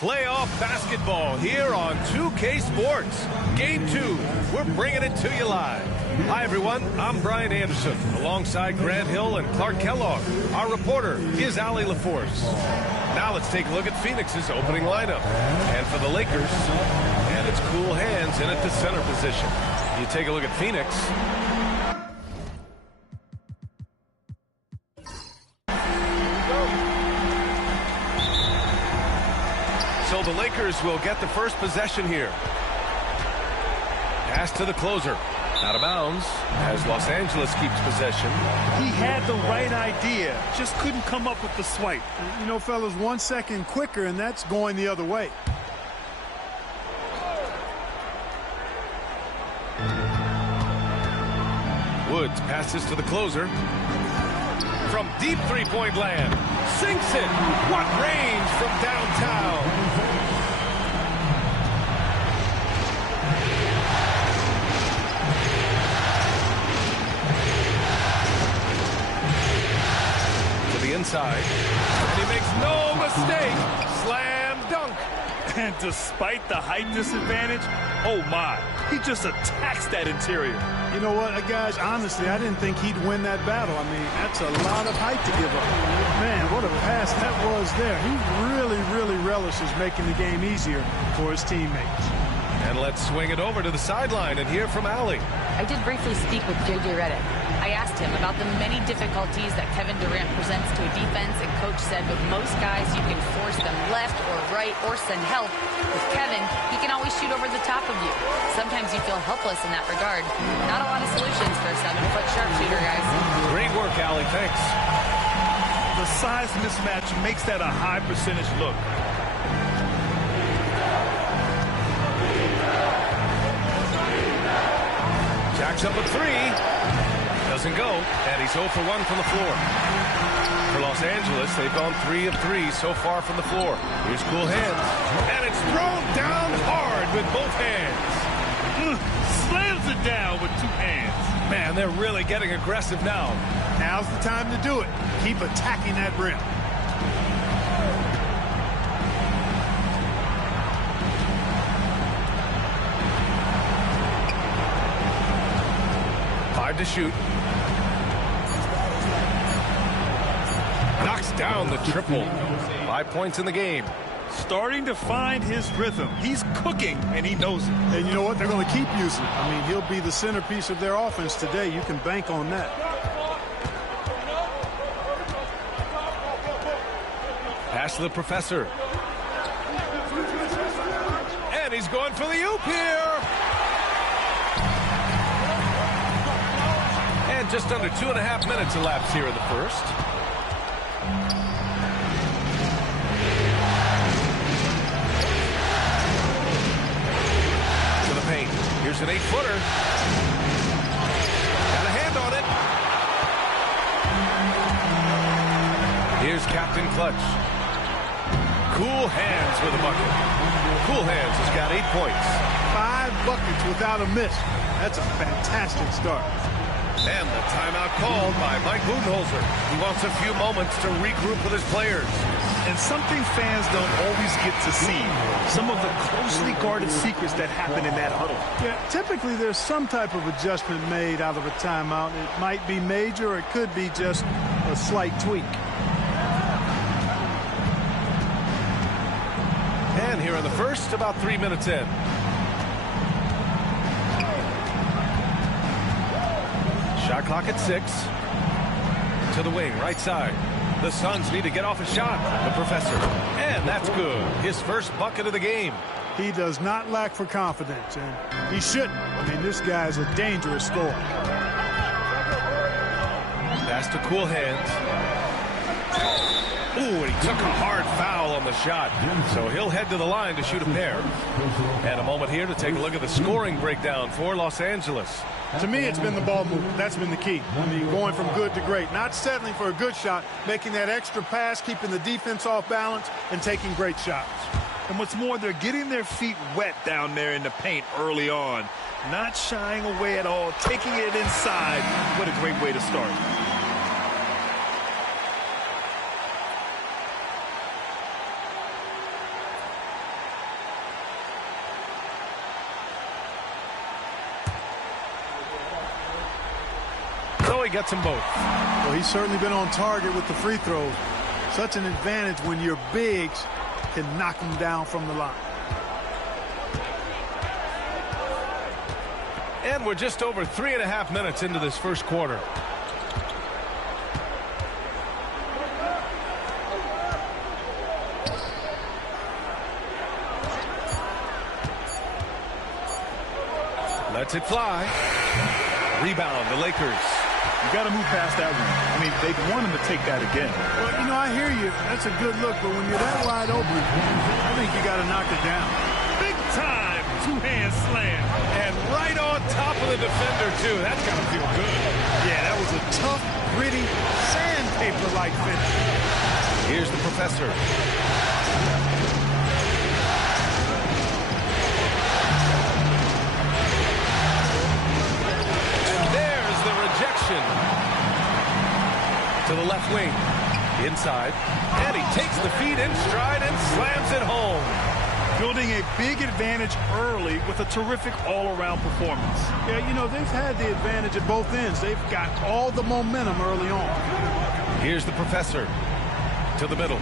Playoff basketball here on 2K Sports. Game 2, we're bringing it to you live. Hi, everyone. I'm Brian Anderson, alongside Grant Hill and Clark Kellogg. Our reporter is Allie LaForce. Now let's take a look at Phoenix's opening lineup. And for the Lakers, and it's cool hands in at the center position. You take a look at Phoenix. So the Lakers will get the first possession here. Pass to the closer. Out of bounds as Los Angeles keeps possession. He had the right idea, just couldn't come up with the swipe. You know, fellas, 1 second quicker, and that's going the other way. Woods passes to the closer. From deep three-point land. Sinks it. What range from downtown. To the inside. And he makes no mistake. Slam dunk. And despite the height disadvantage, oh my, he just attacks that interior. You know what, guys, honestly, I didn't think he'd win that battle. I mean, that's a lot of height to give up. Man, what a pass that was there. He really relishes making the game easier for his teammates. And let's swing it over to the sideline and hear from Allie. I did briefly speak with J.J. Redick. I asked him about the many difficulties that Kevin Durant presents to a defense, and Coach said with most guys you can force them left or right or send help. With Kevin, he can always shoot over the top of you. Sometimes you feel helpless in that regard. Not a lot of solutions for a 7-foot sharpshooter, guys. Great work, Allie. Thanks. The size mismatch makes that a high percentage look. Jacks up a three. Doesn't go. And he's 0 for 1 from the floor. For Los Angeles, they've gone 3 of 3 so far from the floor. Here's cool hands. And it's thrown down hard with both hands. Slams it down with 2 hands. Man, they're really getting aggressive now. Now's the time to do it. Keep attacking that rim. To shoot. Knocks down the triple. 5 points in the game. Starting to find his rhythm. He's cooking, and he knows it. And you know what? They're going to keep using it. I mean, he'll be the centerpiece of their offense today. You can bank on that. Pass to the professor. And he's going for the oop here. And just under 2.5 minutes elapsed here in the first. To the paint. Here's an 8-footer. Got a hand on it. Here's Captain Clutch. Cool Hands with a bucket. Cool Hands has got 8 points. 5 buckets without a miss. That's a fantastic start. And the timeout called by Mike Budenholzer. He wants a few moments to regroup with his players. And something fans don't always get to see. Some of the closely guarded secrets that happen in that huddle. Yeah, typically there's some type of adjustment made out of a timeout. It might be major or it could be just a slight tweak. And here in the first, about 3 minutes in. Shot clock at 6. To the wing, right side. The Suns need to get off a shot. The professor. And that's good. His first bucket of the game. He does not lack for confidence, and he shouldn't. I mean, this guy's a dangerous scorer. Pass to Cool Hands. Ooh, and he took a hard foul on the shot. So he'll head to the line to shoot a pair. And a moment here to take a look at the scoring breakdown for Los Angeles. To me, it's been the ball movement. That's been the key. I mean, going from good to great. Not settling for a good shot, making that extra pass, keeping the defense off balance, and taking great shots. And what's more, they're getting their feet wet down there in the paint early on. Not shying away at all, taking it inside. What a great way to start. he gets them both. Well, he's certainly been on target with the free throws. Such an advantage when your bigs can knock them down from the line. And we're just over 3.5 minutes into this first quarter. Lets it fly. Rebound, the Lakers. You got to move past that one. I mean, they want him to take that again. Well, you know, I hear you. That's a good look, but when you're that wide open, I think you got to knock it down. Big time two-hand slam. And right on top of the defender, too. That's got to feel good. Yeah, that was a tough, gritty, sandpaper-like finish. Here's the professor. To the left wing. Inside. And he takes the feed in stride and slams it home. Building a big advantage early with a terrific all-around performance. Yeah, you know, they've had the advantage at both ends. They've got all the momentum early on. Here's the professor. To the middle.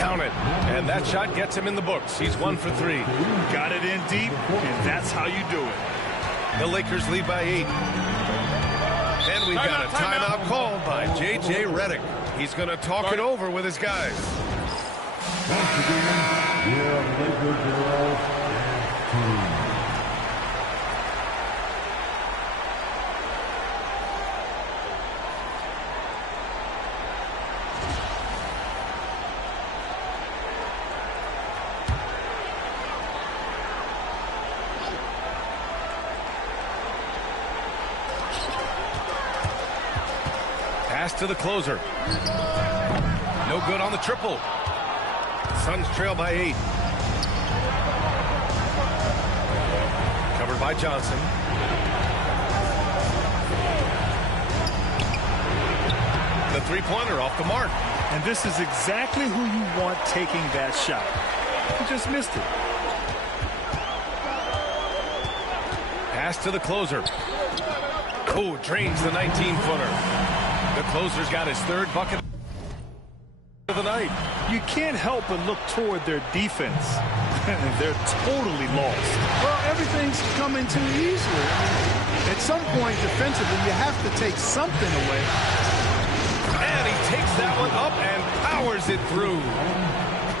Count it. And that shot gets him in the books. He's 1 for 3. Got it in deep, and that's how you do it. The Lakers lead by 8. And we've got a timeout called by J.J. Redick. He's going to talk it over with his guys. Pass to the closer. No good on the triple. Suns trail by 8. Covered by Johnson. The three-pointer off the mark. And this is exactly who you want taking that shot. He just missed it. Pass to the closer. Oh, drains the 19-footer. The closer's got his 3rd bucket of the night. You can't help but look toward their defense. They're totally lost. Well, everything's coming too easily. I mean, at some point defensively, you have to take something away. And he takes that one up and powers it through.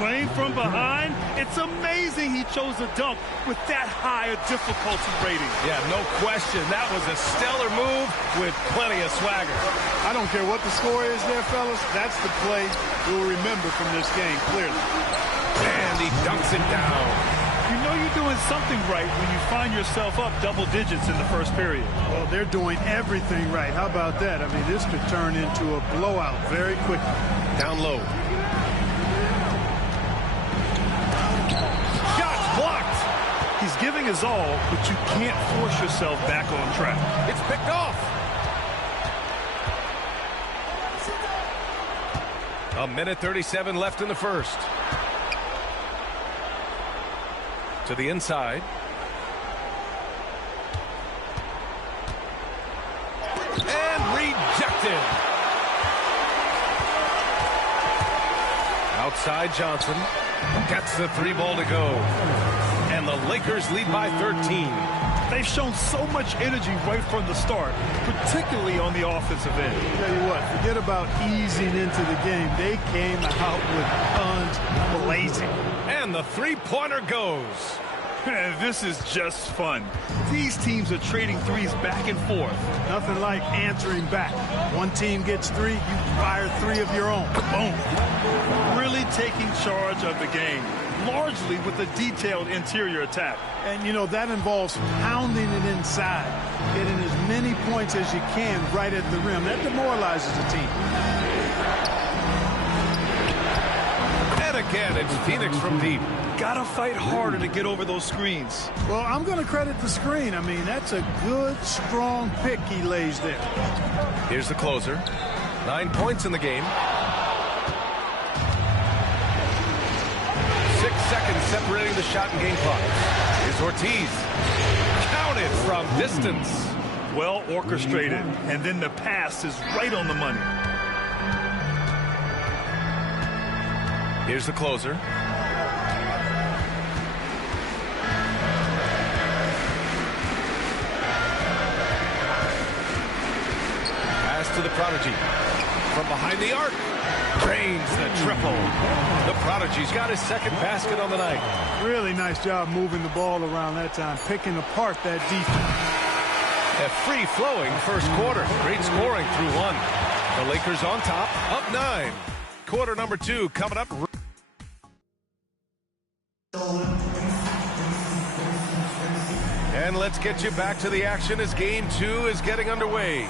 Playing from behind, it's amazing he chose a dunk with that higher difficulty rating. Yeah, no question. That was a stellar move with plenty of swagger. I don't care what the score is there, fellas. That's the play we'll remember from this game, clearly. And he dunks it down. You know you're doing something right when you find yourself up double digits in the first period. Well, they're doing everything right. How about that? I mean, this could turn into a blowout very quickly. Down low. He's giving his all, but you can't force yourself back on track. It's picked off. A minute 37 left in the first. To the inside. And rejected. Outside Johnson. Gets the 3-ball to go. And the Lakers lead by 13. They've shown so much energy right from the start, particularly on the offensive end. I'll tell you what, forget about easing into the game. They came out with guns blazing. And the 3-pointer goes. This is just fun. These teams are trading threes back and forth. Nothing like answering back. One team gets 3, you fire 3 of your own. Boom. Really taking charge of the game, largely with a detailed interior attack. And, you know, that involves pounding it inside, getting as many points as you can right at the rim. That demoralizes the team. And again, it's Phoenix from deep. Gotta fight harder to get over those screens. Well, I'm going to credit the screen. I mean, that's a good, strong pick he lays there. Here's the closer. 9 points in the game. 6 seconds separating the shot and game clock. Here's Ortiz. Counted from distance. Well orchestrated, and then the pass is right on the money. Here's the closer. Pass to the prodigy. From behind the arc. Drains the triple. The prodigy's got his second basket on the night. Really nice job moving the ball around that time, picking apart that defense. A free-flowing first quarter. Great scoring through one. The Lakers on top, up 9. Quarter number 2 coming up. And let's get you back to the action as game 2 is getting underway.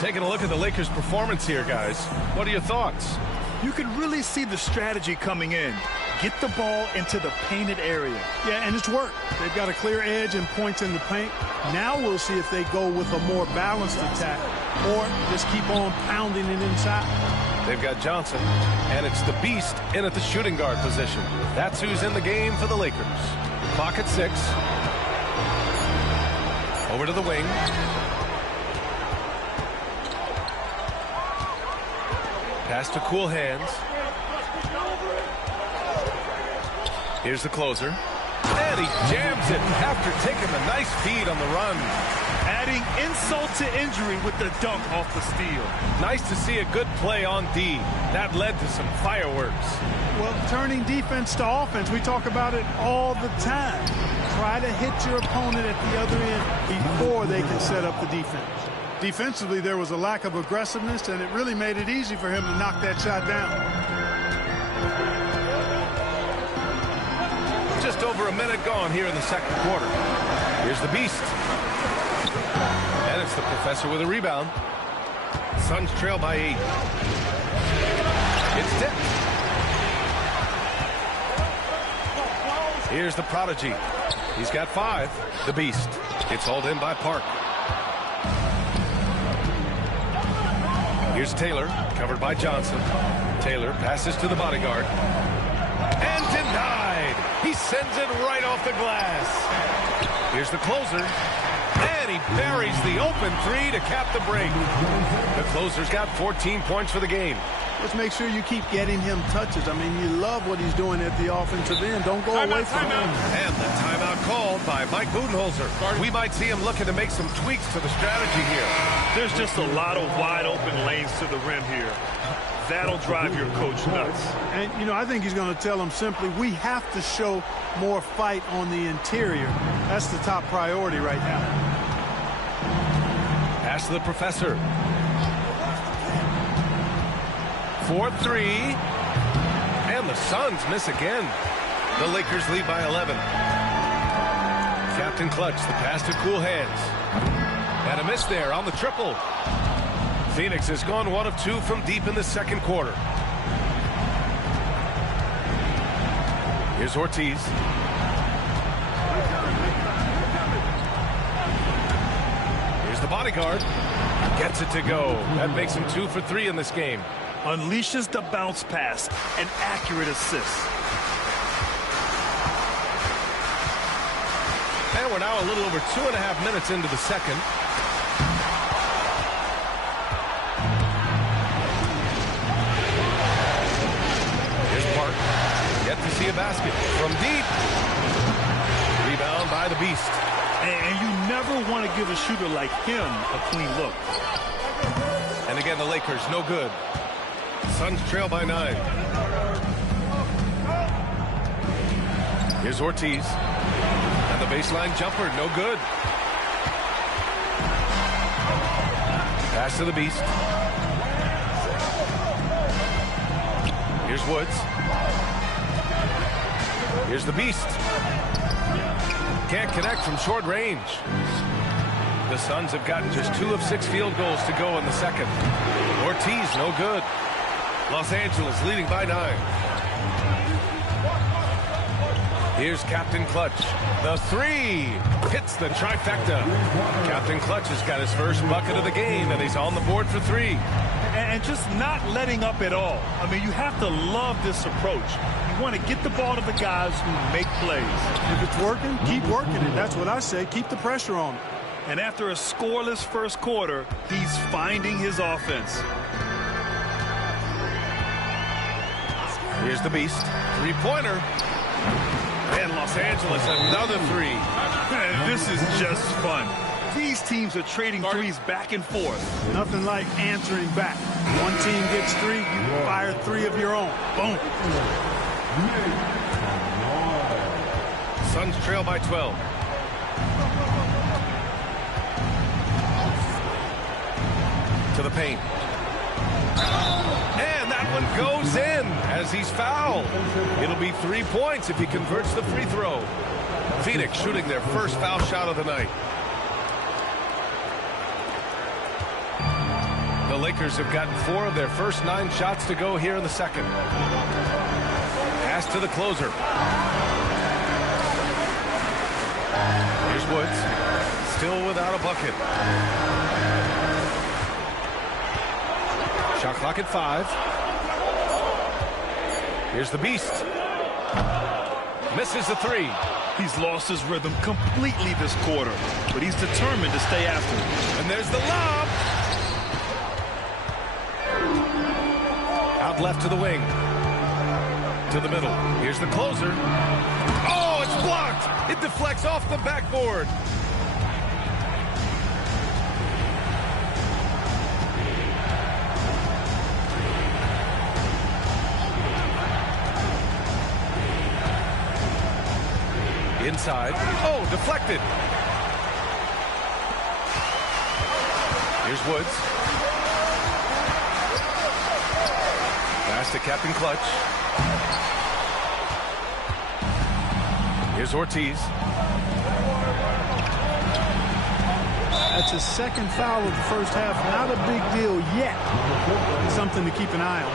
Taking a look at the Lakers' performance here, guys. What are your thoughts? You can really see the strategy coming in. Get the ball into the painted area. Yeah, and it's worked. They've got a clear edge and points in the paint. Now we'll see if they go with a more balanced attack or just keep on pounding it inside. They've got Johnson, and it's the Beast in at the shooting guard position. That's who's in the game for the Lakers. Clock at 6. Over to the wing. Pass to cool hands. Here's the closer. And he jams it after taking a nice feed on the run. Adding insult to injury with the dunk off the steal. Nice to see a good play on D. That led to some fireworks. Well, turning defense to offense, we talk about it all the time. Try to hit your opponent at the other end before they can set up the defense. Defensively, there was a lack of aggressiveness, and it really made it easy for him to knock that shot down. Just over a minute gone here in the second quarter. Here's the Beast. And it's the Professor with a rebound. Suns trail by 8. It's tipped. Here's the prodigy. He's got 5. The Beast. It's hauled in by Park. Here's Taylor, covered by Johnson. Taylor passes to the bodyguard. And denied. He sends it right off the glass. Here's the closer. And he buries the open 3 to cap the break. The closer's got 14 points for the game. Let's make sure you keep getting him touches. I mean, you love what he's doing at the offensive end. Don't go away from him. And the timeout called by Mike Budenholzer. We might see him looking to make some tweaks to the strategy here. There's just a lot of wide open lanes to the rim here. That'll drive your coach nuts. And, you know, I think he's going to tell him simply, we have to show more fight on the interior. That's the top priority right now. Pass to the Professor. 4-3. And the Suns miss again. The Lakers lead by 11. Captain Clutch, the pass to cool hands. And a miss there on the triple. Phoenix has gone 1 of 2 from deep in the second quarter. Here's Ortiz. Here's the bodyguard. Gets it to go. That makes him 2 for 3 in this game. Unleashes the bounce pass. An accurate assist. And we're now a little over 2.5 minutes into the second. Here's Park. Yet to see a basket from deep. Rebound by the Beast. And you never want to give a shooter like him a clean look. And again, the Lakers, no good. Suns trail by 9. Here's Ortiz. And the baseline jumper, no good. Pass to the Beast. Here's Woods. Here's the Beast. Can't connect from short range. The Suns have gotten just 2 of 6 field goals to go in the second. Ortiz, no good. Los Angeles leading by 9. Here's Captain Clutch. The 3 hits the trifecta. Captain Clutch has got his first bucket of the game, and he's on the board for 3. And just not letting up at all. I mean, you have to love this approach. You want to get the ball to the guys who make plays. If it's working, keep working it. That's what I say. Keep the pressure on it. And after a scoreless first quarter, he's finding his offense. Here's the beast. Three-pointer. And Los Angeles, another three. This is just fun. These teams are trading threes back and forth. Nothing like answering back. One team gets three, you fire three of your own. Boom. Suns trail by 12. To the paint. And that one goes in as he's fouled. It'll be 3 points if he converts the free throw. Phoenix shooting their first foul shot of the night. The Lakers have gotten 4 of their first 9 shots to go here in the second. Pass to the closer. Here's Woods. Still without a bucket. Shot clock at 5. Here's the beast. Misses the 3. He's lost his rhythm completely this quarter, but he's determined to stay after it. And there's the lob. Out left to the wing. To the middle. Here's the closer. Oh, it's blocked. It deflects off the backboard. Inside. Oh, deflected. Here's Woods. Pass to Captain Clutch. Here's Ortiz. That's his second foul of the first half. Not a big deal yet. Something to keep an eye on.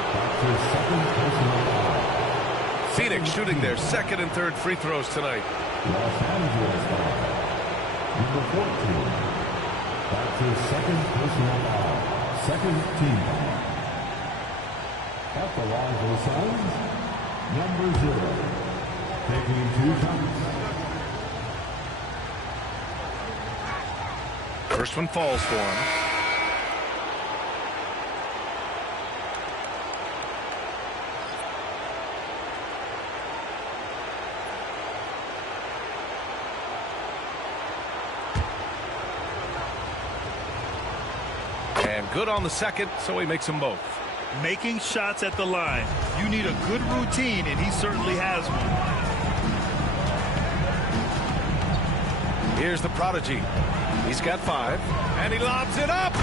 Phoenix shooting their second and third free throws tonight. Los Angeles foul. Number 14. That's his second personal foul. Second team foul. At the line for the Suns, number 0. Taking 2 shots. First one falls for him. And good on the second, so he makes them both. Making shots at the line. You need a good routine, and he certainly has one. Here's the prodigy. He's got 5, and he lobs it up.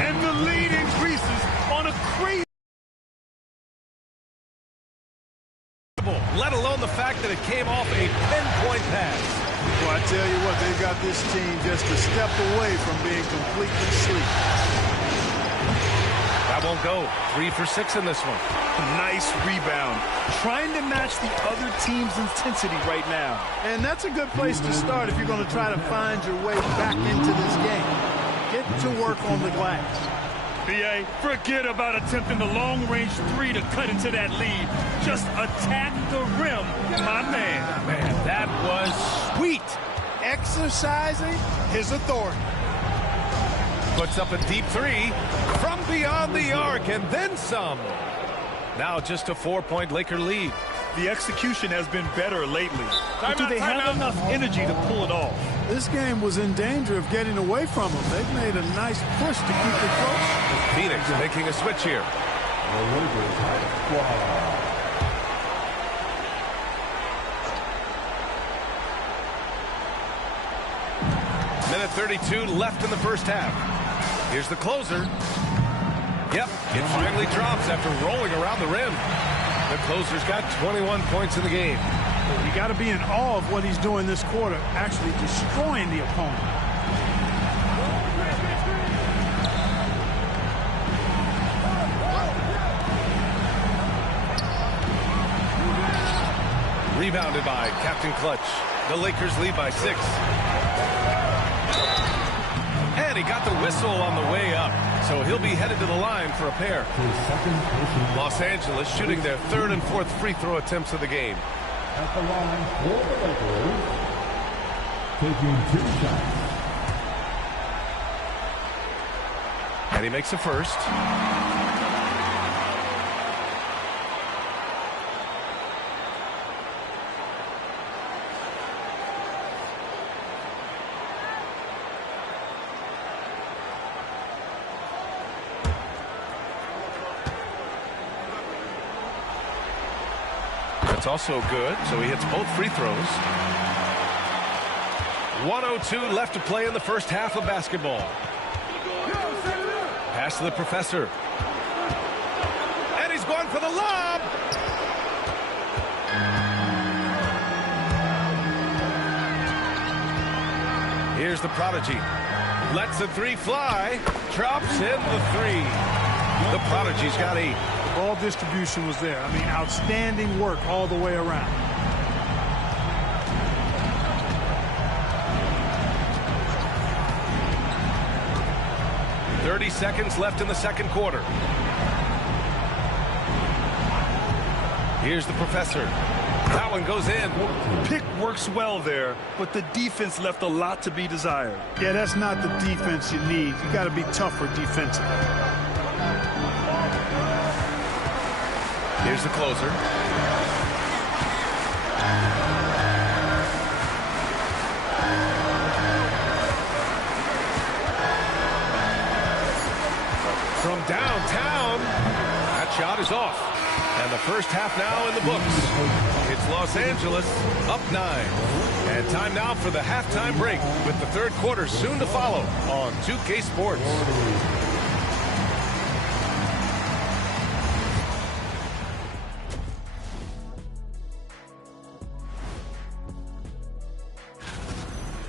And the lead increases on a crazy... Let alone the fact that it came off a pinpoint pass. Well, I tell you what, they've got this team just a step away from being completely asleep. That won't go. 3 for 6 in this one. Nice rebound. Trying to match the other team's intensity right now. And that's a good place to start if you're going to try to find your way back into this game. Get to work on the glass. B.A., forget about attempting the long-range 3 to cut into that lead. Just attack the rim, my man. Man, that was sweet. Exercising his authority. Puts up a deep 3 from beyond the arc and then some. Now just a 4-point Laker lead. The execution has been better lately. But do they have enough energy to pull it off? This game was in danger of getting away from them. They've made a nice push to keep it close. Phoenix making a switch here. Minute 32 left in the first half. Here's the closer. Yep, it finally drops after rolling around the rim. The closer's got 21 points in the game. You got to be in awe of what he's doing this quarter, actually destroying the opponent. Rebounded by Captain Clutch. The Lakers lead by 6. And he got the whistle on the way up, so he'll be headed to the line for a pair. Los Angeles shooting their third and fourth free throw attempts of the game. At the line for the Lakers, taking 2 shots. And he makes the first. That's also good, so he hits both free throws. 1:02 left to play in the first half of basketball. Pass to the professor. And he's going for the lob. Here's the prodigy. Lets the three fly. Drops in the three. The prodigy's got 8. Ball distribution was there. I mean, outstanding work all the way around. .30 seconds left in the second quarter. Here's the professor. That one goes in. Pick works well there, but the defense left a lot to be desired. Yeah, that's not the defense you need. You got to be tougher defensively. Here's the closer. From downtown, that shot is off. And the first half now in the books. It's Los Angeles up 9. And time now for the halftime break with the third quarter soon to follow on 2K Sports.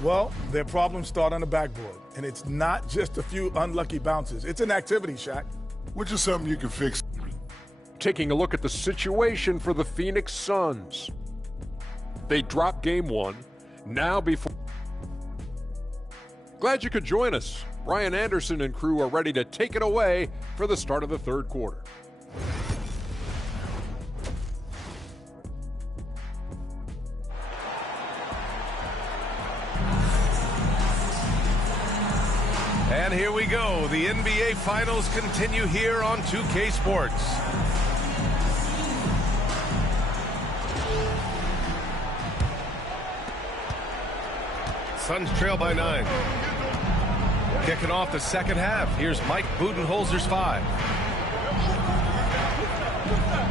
Well, their problems start on the backboard, and it's not just a few unlucky bounces. It's an activity, Shaq. Which is something you can fix. Taking a look at the situation for the Phoenix Suns. They dropped game 1. Now before... Glad you could join us. Brian Anderson and crew are ready to take it away for the start of the third quarter. And here we go. The NBA Finals continue here on 2K Sports. Suns trail by 9. Kicking off the second half. Here's Mike Budenholzer's 5.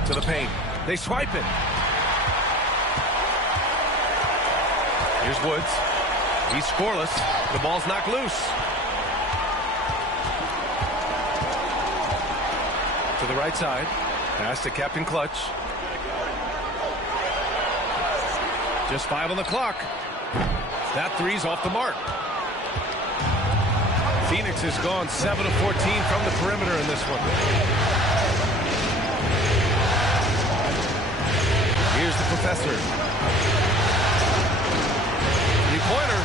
To the paint. They swipe it. Here's Woods. He's scoreless. The ball's knocked loose. To the right side. Pass to Captain Clutch. Just 5 on the clock. That three's off the mark. Phoenix has gone 7 of 14 from the perimeter in this one. Here's the professor. Three-pointer.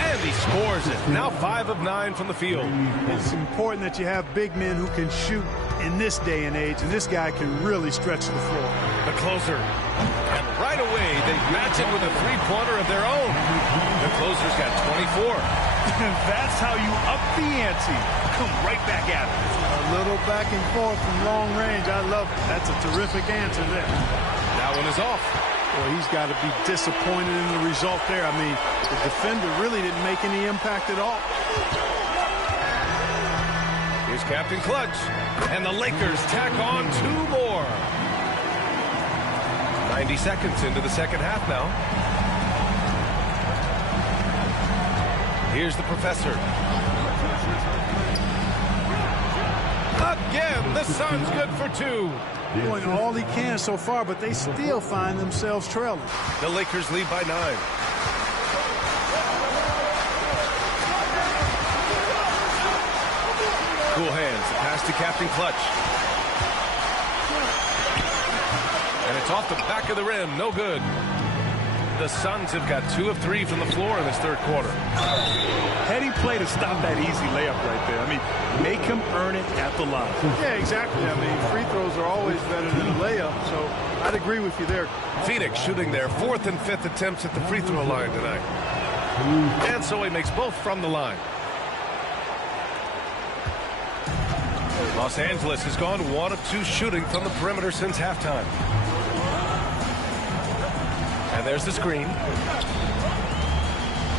And he scores it. Now 5 of 9 from the field. It's important that you have big men who can shoot in this day and age, and this guy can really stretch the floor. The closer. And right away, they match it with a three-pointer of their own. The closer's got 24. That's how you up the ante. Come right back at it. A little back and forth from long range. I love it. That's a terrific answer there. That one is off. Boy, he's got to be disappointed in the result there. I mean, the defender really didn't make any impact at all. Here's Captain Clutch. And the Lakers tack on 2 more. 90 seconds into the second half now. Here's the professor. Again, the Suns good for 2. Doing all he can so far, but they still find themselves trailing. The Lakers lead by 9. Cool hands. The pass to Captain Clutch. And it's off the back of the rim. No good. The Suns have got 2 of 3 from the floor in this third quarter. Heady play to stop that easy layup right there. I mean, make him earn it at the line. Yeah, exactly. I mean, free throws are always better than a layup, so I'd agree with you there. Phoenix shooting their 4th and 5th attempts at the free throw line tonight. And so he makes both from the line. Los Angeles has gone 1 of 2 shooting from the perimeter since halftime. And there's the screen.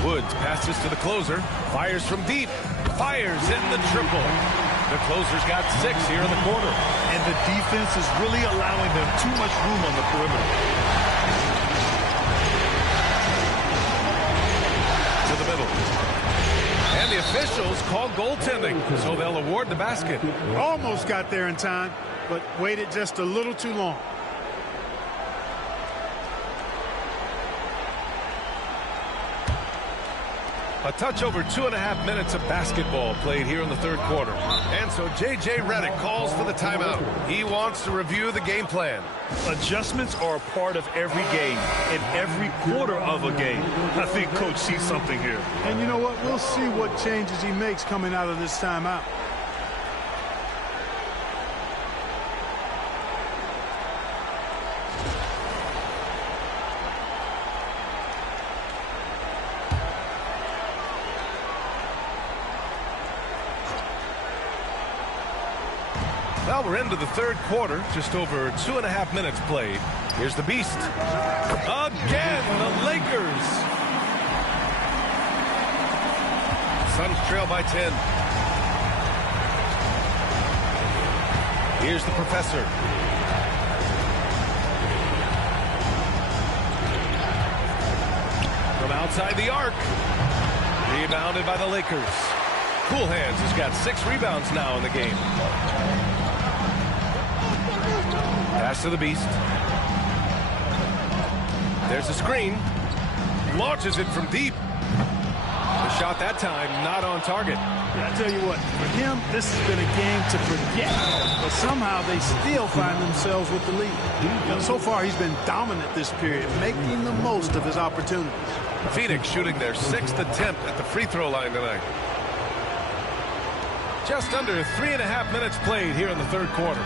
Woods passes to the closer. Fires from deep. Fires in the triple. The closer's got 6 here in the quarter. And the defense is really allowing them too much room on the perimeter. To the middle. And the officials call goaltending, so they'll award the basket. Almost got there in time, but waited just a little too long. A touch over 2.5 minutes of basketball played here in the third quarter. And so J.J. Redick calls for the timeout. He wants to review the game plan. Adjustments are a part of every game and every quarter of a game. I think Coach sees something here. And you know what? We'll see what changes he makes coming out of this timeout. Well, we're into the third quarter, just over 2.5 minutes played. Here's the Beast. Again, the Lakers. Suns trail by 10. Here's the Professor. From outside the arc. Rebounded by the Lakers. Cool Hands has got 6 rebounds now in the game. Pass to the Beast. There's a screen. Launches it from deep. The shot that time not on target. I tell you what, for him, this has been a game to forget. But somehow they still find themselves with the lead. And so far, he's been dominant this period, making the most of his opportunities. Phoenix shooting their 6th attempt at the free throw line tonight. Just under 3.5 minutes played here in the third quarter.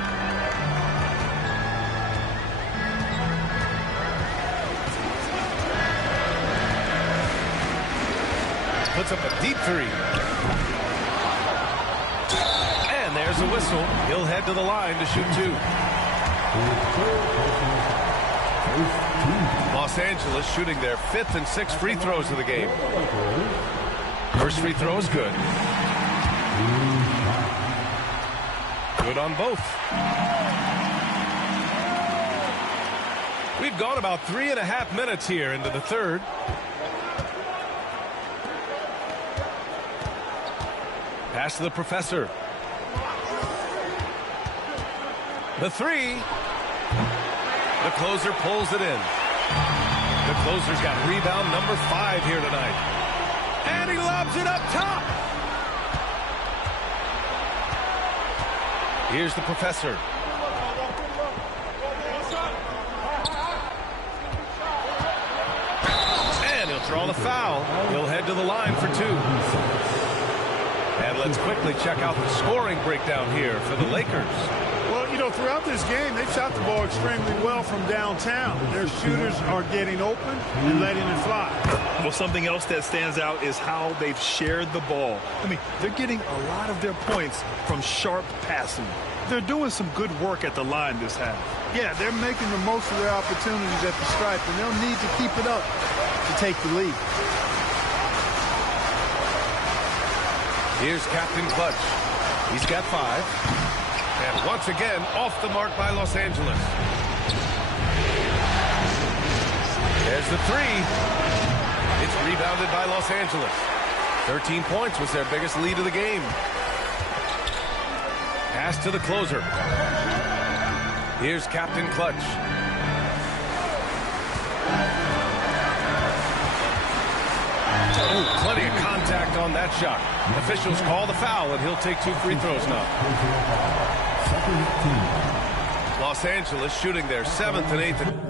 Puts up a deep 3. And there's a whistle. He'll head to the line to shoot 2. Los Angeles shooting their 5th and 6th free throws of the game. First free throw is good. Good on both. We've gone about 3.5 minutes here into the third. Pass to the Professor. The 3. The closer pulls it in. The closer's got rebound number 5 here tonight. And he lobs it up top. Here's the Professor. And he'll draw the foul. He'll head to the line for 2. And let's quickly check out the scoring breakdown here for the Lakers. Well, you know, throughout this game, they've shot the ball extremely well from downtown. Their shooters are getting open and letting it fly. Well, something else that stands out is how they've shared the ball. I mean, they're getting a lot of their points from sharp passing. They're doing some good work at the line this half. Yeah, they're making the most of their opportunities at the stripe, and they'll need to keep it up to take the lead. Here's Captain Clutch. He's got 5. And once again, off the mark by Los Angeles. There's the 3. It's rebounded by Los Angeles. 13 points was their biggest lead of the game. Pass to the closer. Here's Captain Clutch. Oh, plenty of contact on that shot. Officials call the foul, and he'll take 2 free throws now. Los Angeles shooting their 7th and 8th.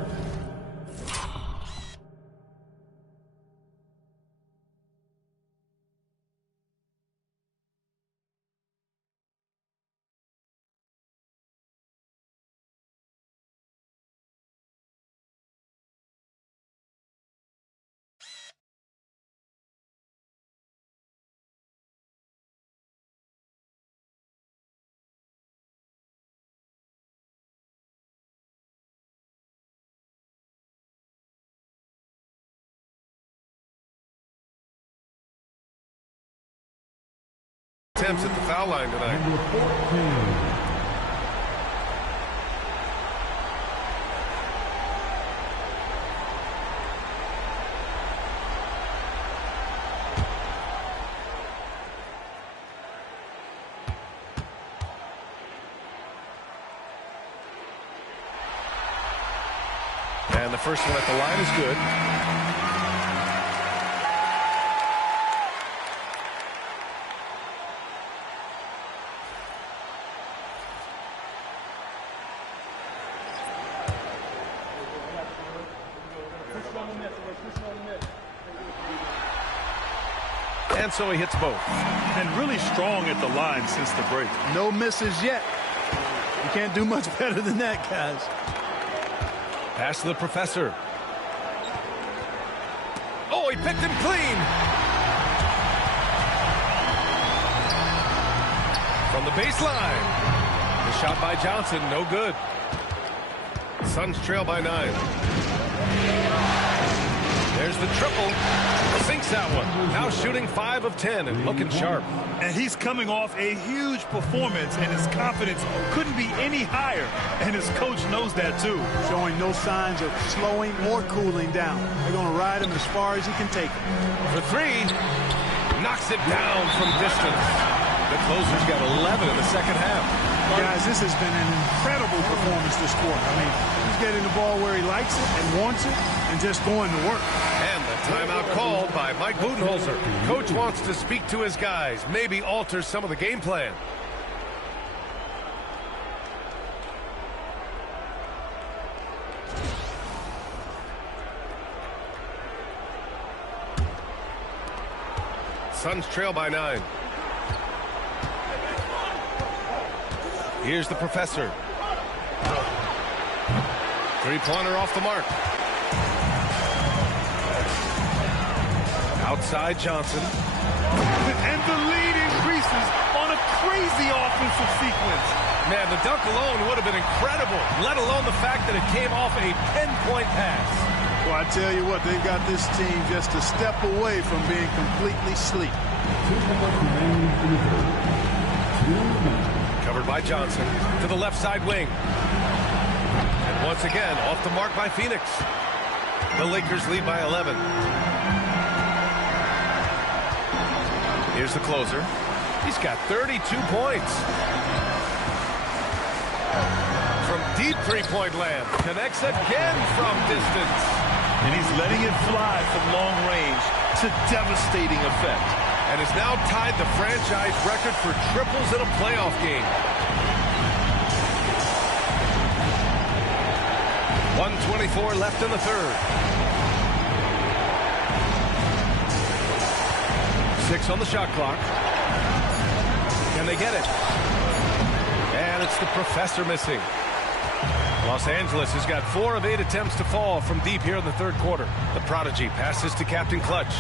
attempts at the foul line tonight. Number 14. And the first one at the line is good. And so he hits both. And really strong at the line since the break. No misses yet. You can't do much better than that, guys. Pass to the professor. Oh, he picked him clean. From the baseline. The shot by Johnson, no good. Suns trail by 9. There's the triple. Sinks that one. Now shooting 5 of 10 and looking sharp. And he's coming off a huge performance, and his confidence couldn't be any higher. And his coach knows that, too. Showing no signs of slowing or cooling down. They're going to ride him as far as he can take it. For 3. Knocks it down from distance. The closer's got 11 in the second half. Guys, this has been an incredible performance this quarter. I mean, he's getting the ball where he likes it and wants it and just going to work. And the timeout called by Mike Budenholzer. Coach wants to speak to his guys, maybe alter some of the game plan. Suns trail by 9. Here's the professor. Three-pointer off the mark. Outside Johnson. And the lead increases on a crazy offensive sequence. Man, the dunk alone would have been incredible, let alone the fact that it came off a 10-point pass. Well, I tell you what, they've got this team just a step away from being completely asleep. Covered by Johnson to the left side wing. And once again, off the mark by Phoenix. The Lakers lead by 11. Here's the closer. He's got 32 points. From deep three-point land. Connects again from distance. And he's letting it fly from long range to devastating effect. And has now tied the franchise record for triples in a playoff game. 1:24 left in the third. 6 on the shot clock. Can they get it? And it's the professor missing. Los Angeles has got 4 of 8 attempts to fall from deep here in the third quarter. The prodigy passes to Captain Clutch.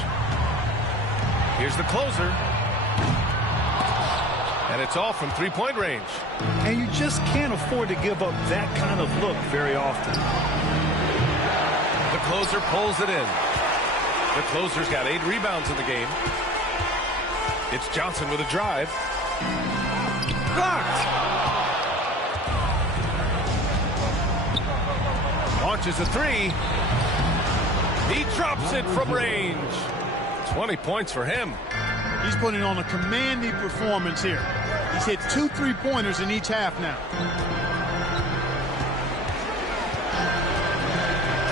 Here's the closer. And it's all from three-point range. And you just can't afford to give up that kind of look very often. The closer pulls it in. The closer's got 8 rebounds in the game. It's Johnson with a drive. Blocked! Launches a 3. He drops it from range. 20 points for him. He's putting on a commanding performance here. He's hit 2 3-pointers in each half now.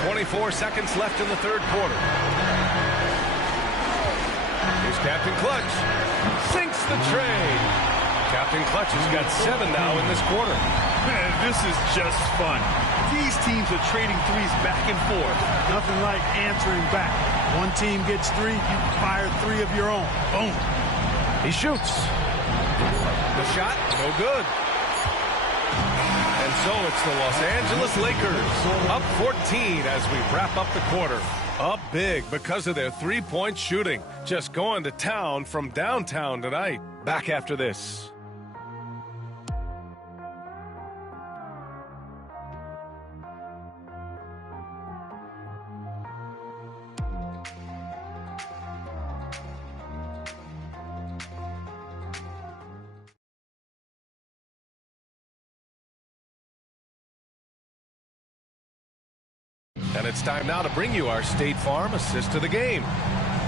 24 seconds left in the third quarter. Here's Captain Clutch. Sinks the tray. Captain Clutch has got 7 now in this quarter. Man, this is just fun. These teams are trading threes back and forth. Nothing like answering back. One team gets 3, you fire 3 of your own. Boom. He shoots. The shot, no good. And so it's the Los Angeles Lakers up 14 as we wrap up the quarter. Up big because of their three-point shooting. Just going to town from downtown tonight. Back after this. And it's time now to bring you our State Farm assist of the game.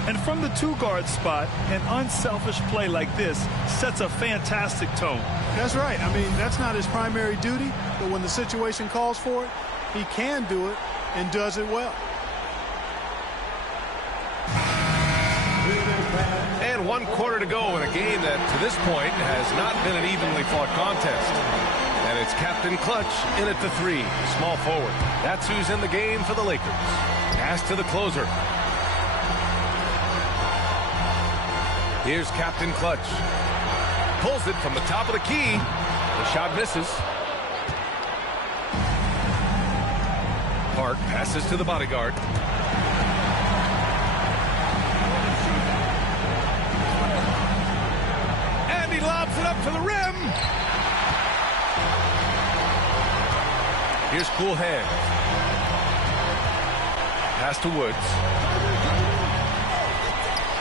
And from the two-guard spot, an unselfish play like this sets a fantastic tone. That's right. I mean, that's not his primary duty, but when the situation calls for it, he can do it and does it well. And 1 quarter to go in a game that, to this point, has not been an evenly fought contest. And it's Captain Clutch in at the 3, small forward. That's who's in the game for the Lakers. Pass to the closer. Here's Captain Clutch. Pulls it from the top of the key. The shot misses. Park passes to the bodyguard. And he lobs it up to the rim. Here's Cool Hand. Pass to Woods.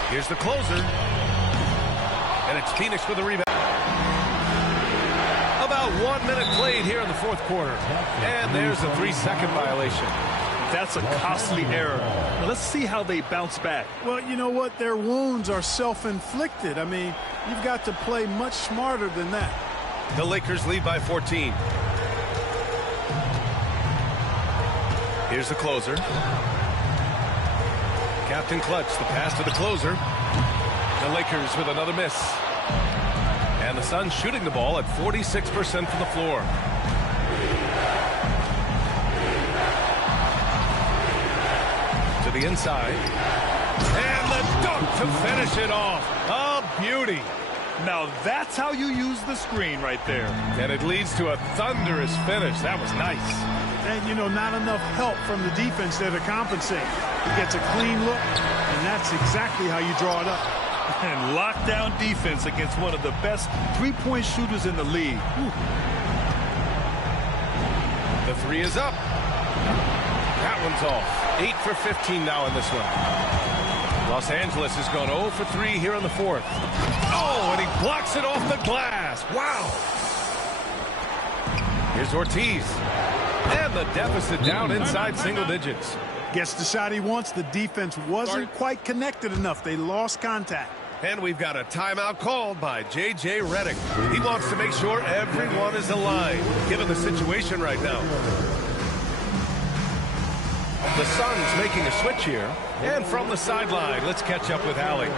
Here's the closer. And it's Phoenix with a rebound. About 1 minute played here in the fourth quarter. And there's a 3-second violation. That's a costly error. Now let's see how they bounce back. Well, you know what? Their wounds are self-inflicted. I mean, you've got to play much smarter than that. The Lakers lead by 14. Here's the closer. Captain Clutch, the pass to the closer. The Lakers with another miss. And the Suns shooting the ball at 46% from the floor. To the inside. And the dunk to finish it off. A beauty. Now that's how you use the screen right there. And it leads to a thunderous finish. That was nice. And, you know, not enough help from the defense there to compensate. He gets a clean look, and that's exactly how you draw it up. And lockdown defense against one of the best three-point shooters in the league. Whew. The 3 is up. That one's off. 8 for 15 now in this one. Los Angeles has gone 0 for 3 here in the fourth. Oh, and he blocks it off the glass. Wow. Here's Ortiz. And the deficit down inside single digits. Gets the shot he wants. The defense wasn't quite connected enough. They lost contact. And we've got a timeout called by J.J. Redick. He wants to make sure everyone is aligned, given the situation right now. The Suns making a switch here. And from the sideline, let's catch up with Allie.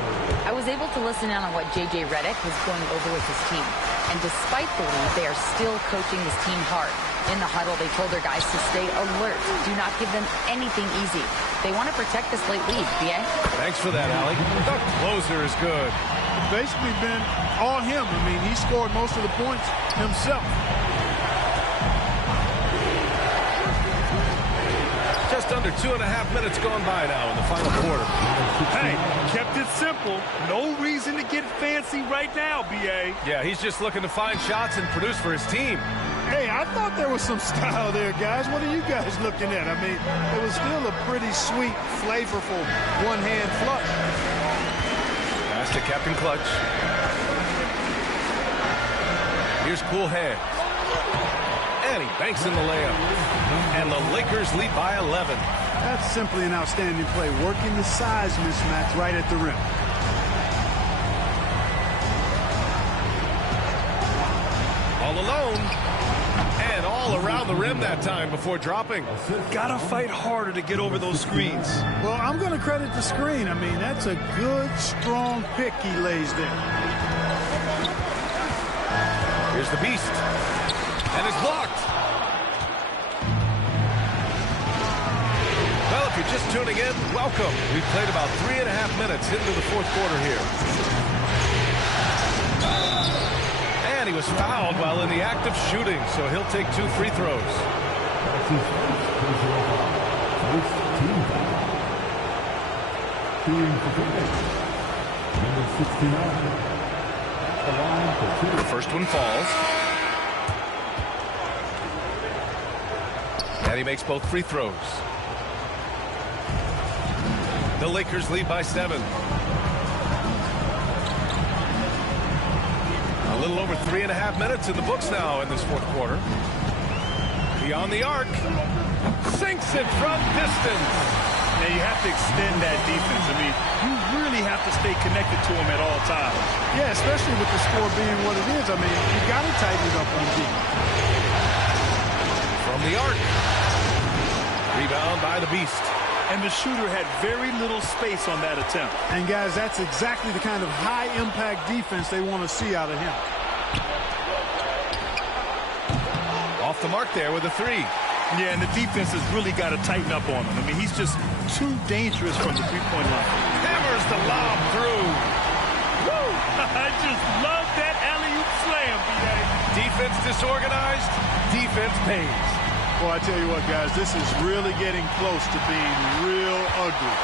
I was able to listen in on what J.J. Redick was going over with his team. And despite the lead, they are still coaching this team hard. In the huddle, they told their guys to stay alert. Do not give them anything easy. They want to protect this late lead, B.A. Thanks for that, Allie. The closer is good. It's basically been all him. I mean, he scored most of the points himself. Just under 2.5 minutes gone by now in the final quarter. Hey, kept it simple. No reason to get fancy right now, B.A. Yeah, he's just looking to find shots and produce for his team. Hey, I thought there was some style there, guys. What are you guys looking at? I mean, it was still a pretty sweet, flavorful one-hand flush. Pass to Captain Clutch. Here's Cool Hand. And he banks in the layup. And the Lakers lead by 11. That's simply an outstanding play, working the size mismatch right at the rim. All alone. And all around the rim that time before dropping. Gotta fight harder to get over those screens. Well, I'm going to credit the screen. I mean, that's a good, strong pick he lays there. Here's the beast. And it's blocked. Well, if you're just tuning in, welcome. We've played about 3.5 minutes into the fourth quarter here. And he was fouled while in the act of shooting, so he'll take 2 free throws. The first one falls. And he makes both free throws. The Lakers lead by 7. A little over 3.5 minutes in the books now in this fourth quarter. Beyond the arc. Sinks it from distance. And you have to extend that defense. I mean, you really have to stay connected to him at all times. Yeah, especially with the score being what it is. I mean, you got to tighten it up on deep. From the arc. Rebound by the Beast. And the shooter had very little space on that attempt. And, guys, that's exactly the kind of high-impact defense they want to see out of him. Off the mark there with a three. Yeah, and the defense has really got to tighten up on him. I mean, he's just too dangerous from the three-point line. Hammers the lob through. Woo! I just love that alley-oop slam, B.A. Defense disorganized. Defense pays. Boy, I tell you what, guys, this is really getting close to being real ugly.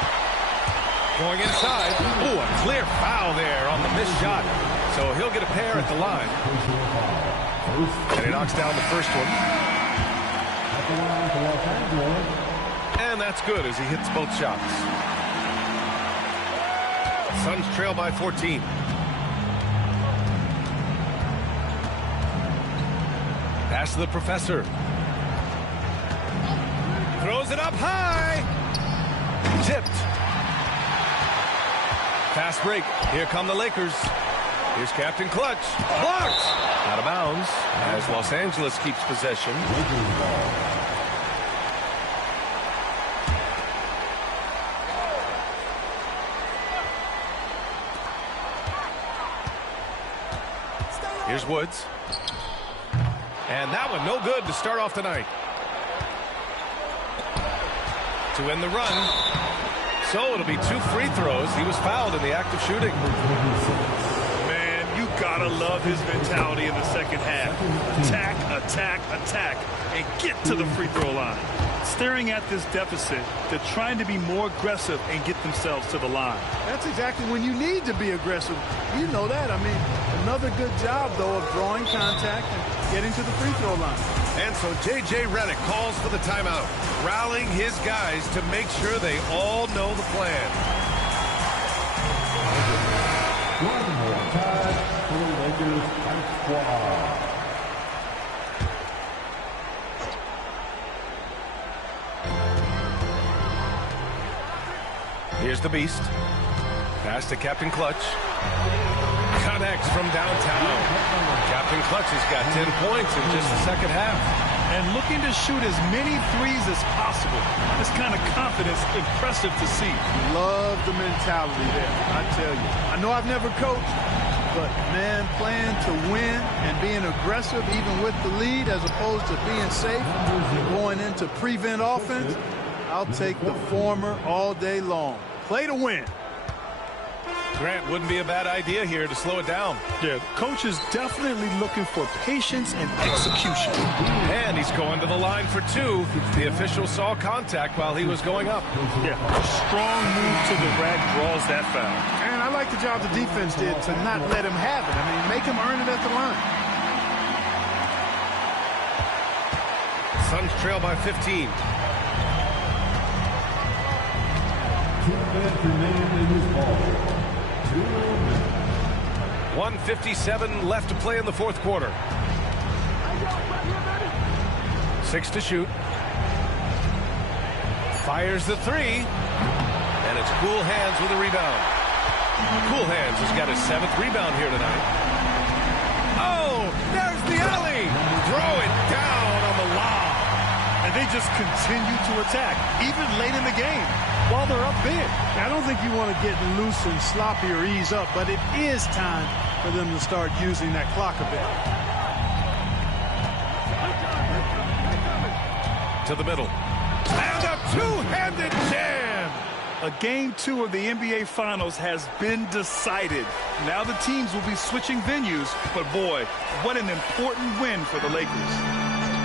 Going inside. Ooh, a clear foul there on the missed shot. So he'll get a pair at the line. And he knocks down the first one. And that's good as he hits both shots. Suns trail by 14. Pass to the professor. Throws it up high. Tipped. Fast break. Here come the Lakers. Here's Captain Clutch. Blocked. Out of bounds as Los Angeles keeps possession. Here's Woods. And that one no good to start off the night. To end the run. So it'll be 2 free throws. He was fouled in the act of shooting. Man, you gotta love his mentality in the second half. Attack, attack, attack, and get to the free throw line. Staring at this deficit, they're trying to be more aggressive and get themselves to the line. That's exactly when you need to be aggressive. You know that. I mean, another good job, though, of drawing contact and getting to the free throw line. And so J.J. Redick calls for the timeout, rallying his guys to make sure they all know the plan. One more time for the Lakers and squad. Here's the Beast. Pass to Captain Clutch. Connects from downtown. Captain Clutch has got 10 points in just the second half. And looking to shoot as many threes as possible. This kind of confidence, impressive to see. Love the mentality there, I tell you. I know I've never coached, but, man, playing to win and being aggressive even with the lead as opposed to being safe and going into prevent offense, I'll take the former all day long. Play to win. Grant, wouldn't be a bad idea here to slow it down. Yeah, coach is definitely looking for patience and execution. And he's going to the line for 2. The official saw contact while he was going up. Yeah, a strong move to the rack draws that foul. And I like the job the defense did to not let him have it. I mean, make him earn it at the line. Suns trail by 15. 2 minutes remaining in this ball. 1:57 left to play in the fourth quarter. 6 to shoot. Fires the 3. And it's Cool Hands with a rebound. Cool Hands has got his 7th rebound here tonight. Oh, there's the alley. Throw it down on the lob. And they just continue to attack, even late in the game, while they're up big. I don't think you want to get loose and sloppy or ease up, but it is time for them to start using that clock a bit. To the middle. And a two-handed jam. A game 2 of the NBA Finals has been decided. Now the teams will be switching venues, but boy, what an important win for the Lakers.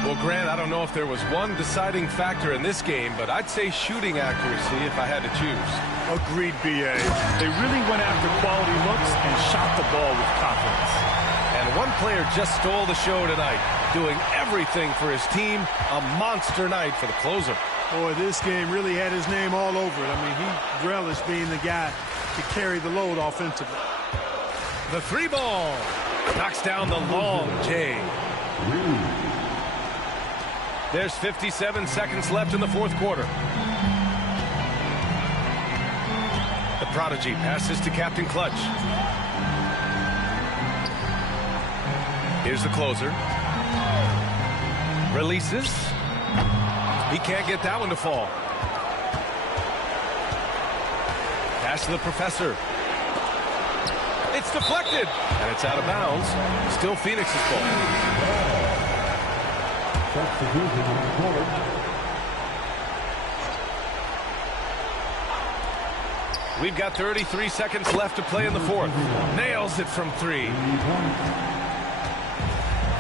Well, Grant, I don't know if there was one deciding factor in this game, but I'd say shooting accuracy if I had to choose. Agreed, B.A. They really went after quality looks and shot the ball with confidence. And one player just stole the show tonight, doing everything for his team. A monster night for the closer. Boy, this game really had his name all over it. I mean, he relished being the guy to carry the load offensively. The 3 ball knocks down the long J. There's 57 seconds left in the fourth quarter. The prodigy passes to Captain Clutch. Here's the closer. Releases. He can't get that one to fall. Pass to the professor. It's deflected, and it's out of bounds. Still Phoenix's ball. We've got 33 seconds left to play in the fourth. Nails it from 3.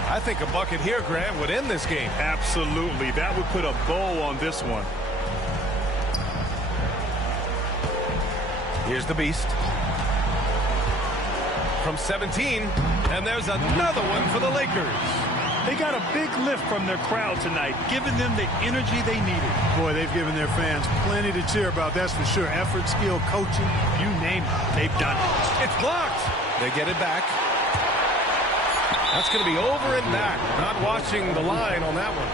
I think a bucket here, Grant, would end this game. Absolutely. That would put a bow on this one. Here's the beast. From 17, and there's another one for the Lakers. They got a big lift from their crowd tonight, giving them the energy they needed. Boy, they've given their fans plenty to cheer about, that's for sure. Effort, skill, coaching, you name it, they've done it. It's blocked. They get it back. That's going to be over and back. Not watching the line on that one.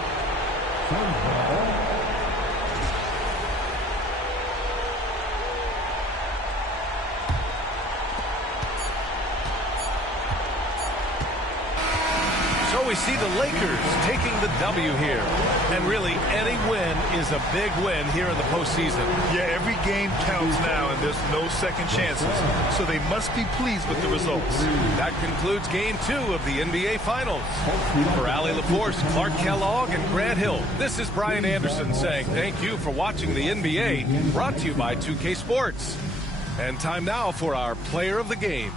So we see the Lakers taking the W here. And really, any win is a big win here in the postseason. Yeah, every game counts now, and there's no second chances. So they must be pleased with the results. That concludes Game 2 of the NBA Finals. For Allie LaForce, Clark Kellogg, and Grant Hill, this is Brian Anderson saying thank you for watching the NBA, brought to you by 2K Sports. And time now for our Player of the Game.